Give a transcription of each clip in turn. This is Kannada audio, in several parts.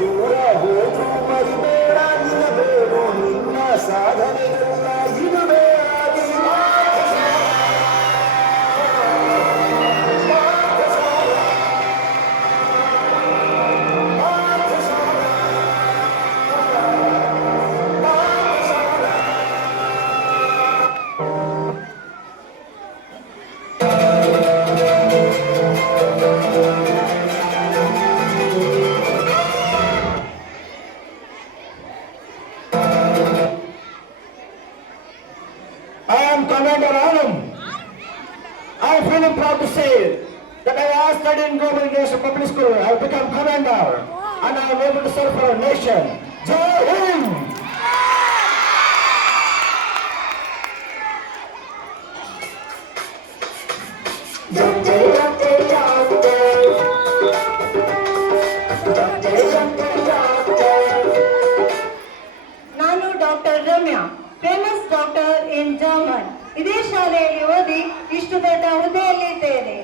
ದೂರ ಹೋದ್ರು ಮರಿಬೇಡ ನಿಲ್ಲಬೇಡು ನಿನ್ನ ಸಾಧನೆಯಲ್ಲ ಇರುವೆ ಆಗಿ Commander Anam, I am feeling proud to say that I have studied in Global Education Public School. I have become commander and I am able to serve for our nation. Jai Hind! ನಾನು doctor Ramya, famous doctor in German. ಇದೇ ಶಾಲೆಯಲ್ಲಿ ಓದಿ ಇಷ್ಟು ದೊಡ್ಡ ಹುದ್ದೆಯಲ್ಲಿ ಇದ್ದೇನೆ.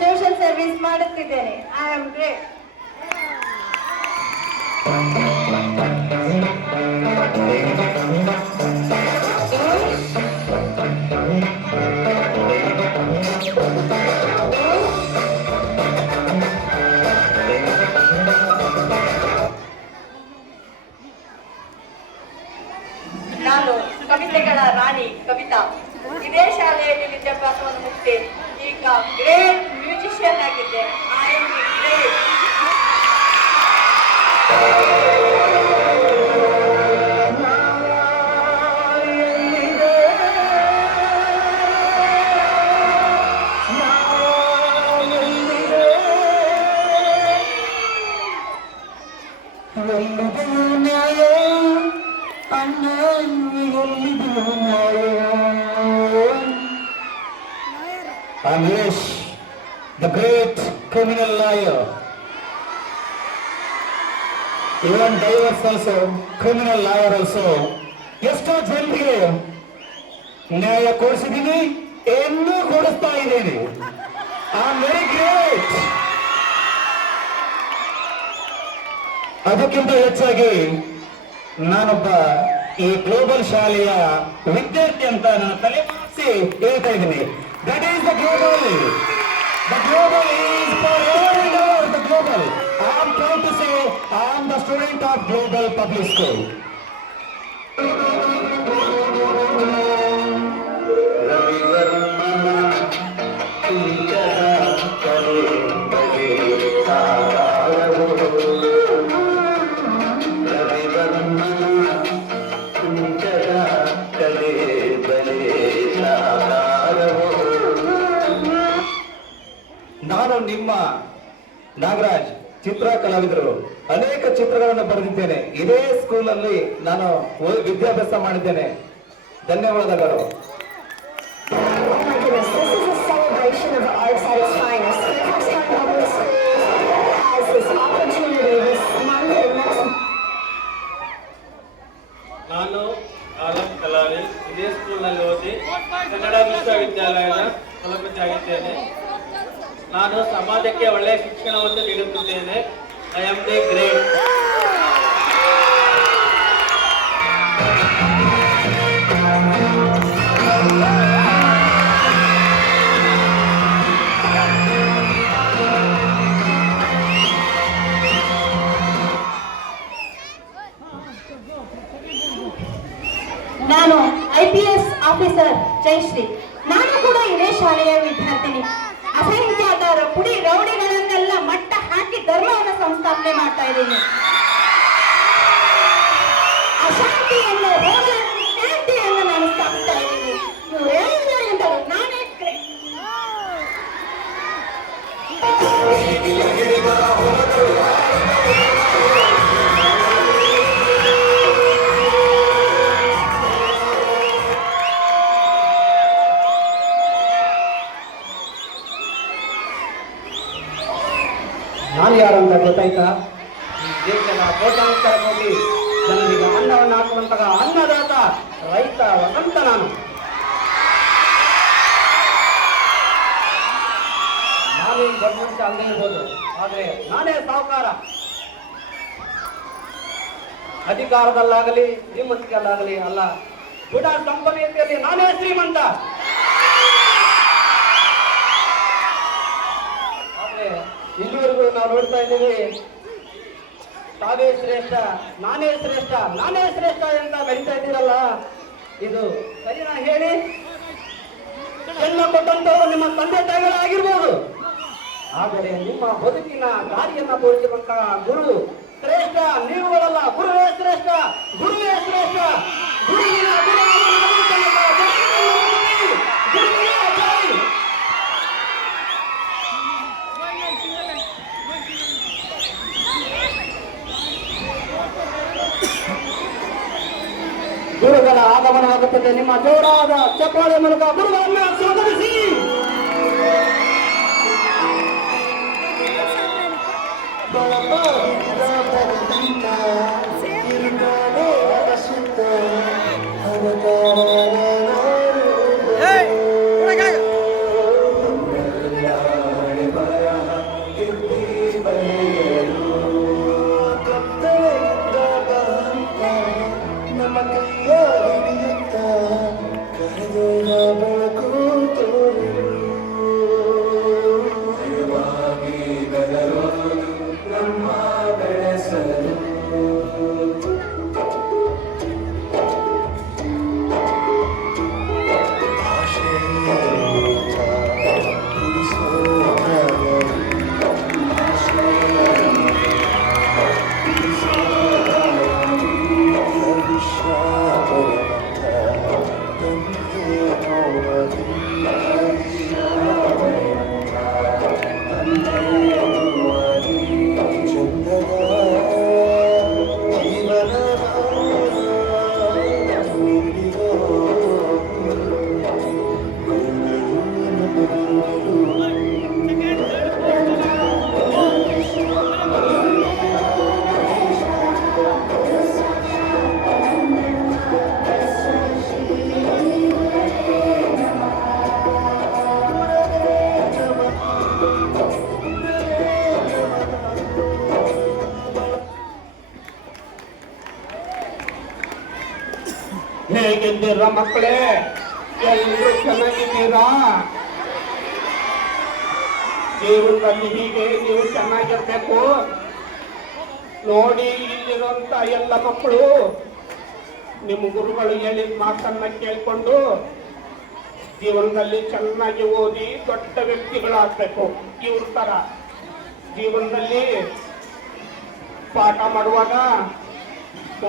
ಸೋಷಿಯಲ್ ಸರ್ವಿಸ್ ಮಾಡುತ್ತಿದ್ದೇನೆ. I am great. ನಾನು ಕವಿತೆಗಳ ರಾಣಿ ಕವಿತಾ. ಇದೇ ಶಾಲೆಯಲ್ಲಿ ವಿದ್ಯಾಭ್ಯಾಸವನ್ನು ಮುಗಿಸಿ ಈಗ ಗ್ರೇಟ್ ಮ್ಯೂಸಿಷಿಯನ್ ಆಗಿದ್ದೇನೆ. I am great. Amish, the great criminal lawyer. Even divers also, criminal lawyer also. ಎಷ್ಟೋ ಜನರಿಗೆ ನ್ಯಾಯ ಕೊಡಿಸಿದ್ದೀನಿ, ಇನ್ನೂ ಕೊಡಿಸ್ತಾ ಇದ್ದೀನಿ. I am very great. ಅದಕ್ಕಿಂತ ಹೆಚ್ಚಾಗಿ ನಾನೊಬ್ಬ ಈ ಗ್ಲೋಬಲ್ ಶಾಲೆಯ ವಿದ್ಯಾರ್ಥಿ ಅಂತ ನನ್ನ ತಲೆ ಮಾಡಿಸಿ ಹೇಳ್ತಾ ಇದ್ದೀನಿ. That is the global. The global is for all over the global. I am proud to say I am the student of Global Public School. ನಾನು ನಿಮ್ಮ ನಾಗರಾಜ್ ಚಿತ್ರ ಕಲಾವಿದರು. ಅನೇಕ ಚಿತ್ರಗಳನ್ನು ಬರೆದಿದ್ದೇನೆ. ಇದೇ ಸ್ಕೂಲಲ್ಲಿ ನಾನು ವಿದ್ಯಾಭ್ಯಾಸ ಮಾಡಿದ್ದೇನೆ. ಧನ್ಯವಾದಗಳು. ನಾನು ಆಲಂ ಕಲಾವಿ, ಇದೇ ಸ್ಕೂಲ್ನಲ್ಲಿ ಓದಿ ಕನ್ನಡ ವಿಶ್ವವಿದ್ಯಾಲಯದ ಕುಲಪತಿ ಆಗಿದ್ದೇನೆ. ನಾನು ಸಮಾಜಕ್ಕೆ ಒಳ್ಳೆಯ ಶಿಕ್ಷಣವನ್ನು ನೀಡುತ್ತಿದ್ದೇನೆ. I am the great. ನಾನು IPS ಆಫೀಸರ್ ಜಯಶ್ರೀ. ನಾನು ಕೂಡ ಇದೇ ಶಾಲೆಯ ವಿದ್ಯಾರ್ಥಿನಿ. ಅಸಂಖ್ಯಾತರ ಪುಡಿ ರೌಡಿಗಳನ್ನೆಲ್ಲ ಮಟ್ಟ ಹಾಕಿ ಧರ್ಮವನ್ನು ಸಂಸ್ಥಾಪನೆ ಮಾಡ್ತಾ ಇದ್ದೀನಿ. ಅಶಾಂತಿಯನ್ನು ಹೋಗಲು ಶಾಂತಿಯನ್ನು ನಾನು ಸ್ಥಾಪಿಸ್ತಾ ಇದ್ದೀನಿ. ಇವರೆಲ್ಲರಿಂದಲೂ ನಾನೇ ನಾನು ಯಾರು ಅಂತ ಗೊತ್ತಾಯ್ತಾ? ಈ ದೇಶದ ಕೋಟ್ಯಾಂತರ ಕೋಟಿ ಜನರಿಗೆ ಅನ್ನವನ್ನು ಹಾಕುವಂತಹ ಅನ್ನದಾತ ರೈತ ವಸಂತ ನಾನು. ನಾನೇನು ದೊಡ್ಡ ಮನುಷ್ಯ ಅಲ್ಲದೆ ಇರ್ಬೋದು, ಆದರೆ ನಾನೇ ಸಾಹುಕಾರ. ಅಧಿಕಾರದಲ್ಲಾಗಲಿ ಶ್ರೀಮಂತಿಕೆಯಲ್ಲಾಗಲಿ ಅಲ್ಲ, ಗುಣ ಸಂಪನ್ನೆಯಲ್ಲಿ ನಾನೇ ಶ್ರೀಮಂತ. ಆದ್ರೆ ಇಲ್ಲಿವರೆಗೂ ನಾವು ನೋಡ್ತಾ ಇದ್ದೀವಿ, ತಾವೇ ಶ್ರೇಷ್ಠ, ನಾನೇ ಶ್ರೇಷ್ಠ, ನಾನೇ ಶ್ರೇಷ್ಠ ಅಂತ ಬೆಳೀತಾ ಇದ್ದೀರಲ್ಲ, ಇದು ಸರಿನಾ ಹೇಳಿ? ಎಲ್ಲ ಕೊಟ್ಟಂತವರು ನಿಮ್ಮ ತಂದೆ ತಾಯಿಗಳಾಗಿರ್ಬೋದು, ಆದರೆ ನಿಮ್ಮ ಬದುಕಿನ ದಾರಿಯನ್ನ ತೋರಿಸಿರುವಂತಹ ಗುರು ಶ್ರೇಷ್ಠ ನೀವುಗಳಲ್ಲ, ಗುರುವೇ ಶ್ರೇಷ್ಠ, ಗುರುವೇ ಶ್ರೇಷ್ಠ. ಗುರುವಿನ ಗುರುವಿನ ಗುರುವಿನ ಜೈ. ಗುರುಗಳ ಆಗಮನವಾಗುತ್ತದೆ. ನಿಮ್ಮ ಜೋರಾದ ಚಪ್ಪಾಳೆ ಮೂಲಕ ಗುರುಗಳನ್ನ ಸ್ವಾಗತಿಸಿ. ಹೇಗಿದ್ದೀರಾ ಮಕ್ಕಳೇ? ಎಲ್ಲರೂ ಚೆನ್ನಾಗಿದ್ದೀರಾ? ಜೀವನದಲ್ಲಿ ಹೀಗೆ ನೀವು ಚೆನ್ನಾಗಿರ್ಬೇಕು ನೋಡಿ. ಇಲ್ಲಿರುವಂತ ಎಲ್ಲ ಮಕ್ಕಳು ನಿಮ್ಮ ಗುರುಗಳು ಹೇಳಿದ ಮಾತನ್ನ ಕೇಳ್ಕೊಂಡು ಜೀವನದಲ್ಲಿ ಚೆನ್ನಾಗಿ ಓದಿ ದೊಡ್ಡ ವ್ಯಕ್ತಿಗಳಾಗಬೇಕು. ಇವ್ರ ತರ ಜೀವನದಲ್ಲಿ ಪಾಠ ಮಾಡುವಾಗ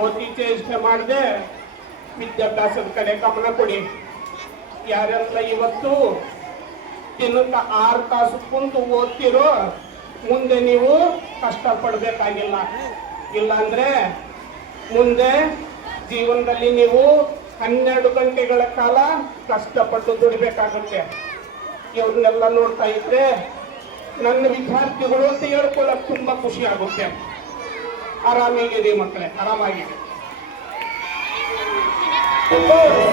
ಓದಿ ಚೇಷ್ಟೆ ಮಾಡದೆ ವಿದ್ಯಾಭ್ಯಾಸದ ಕಡೆ ಗಮನ ಕೊಡಿ. ಯಾರೆಲ್ಲ ಇವತ್ತು ದಿನಕ್ಕೆ 6 ತಾಸು ಕುಂತು ಓದ್ತಿರೋ ಮುಂದೆ ನೀವು ಕಷ್ಟಪಡಬೇಕಾಗಿಲ್ಲ. ಇಲ್ಲಾಂದ್ರೆ ಮುಂದೆ ಜೀವನದಲ್ಲಿ ನೀವು 12 ಗಂಟೆಗಳ ಕಾಲ ಕಷ್ಟಪಟ್ಟು ದುಡಿಬೇಕಾಗುತ್ತೆ. ಇವ್ರನ್ನೆಲ್ಲ ನೋಡ್ತಾ ಇದ್ರೆ ನನ್ನ ವಿದ್ಯಾರ್ಥಿಗಳು ಅಂತ ಹೇಳ್ಕೊಳ್ಳೋಕೆ ತುಂಬಾ ಖುಷಿ ಆಗುತ್ತೆ. ಆರಾಮಾಗಿರಿ ಮಕ್ಕಳೇ, ಆರಾಮಾಗಿರಿ. Oh,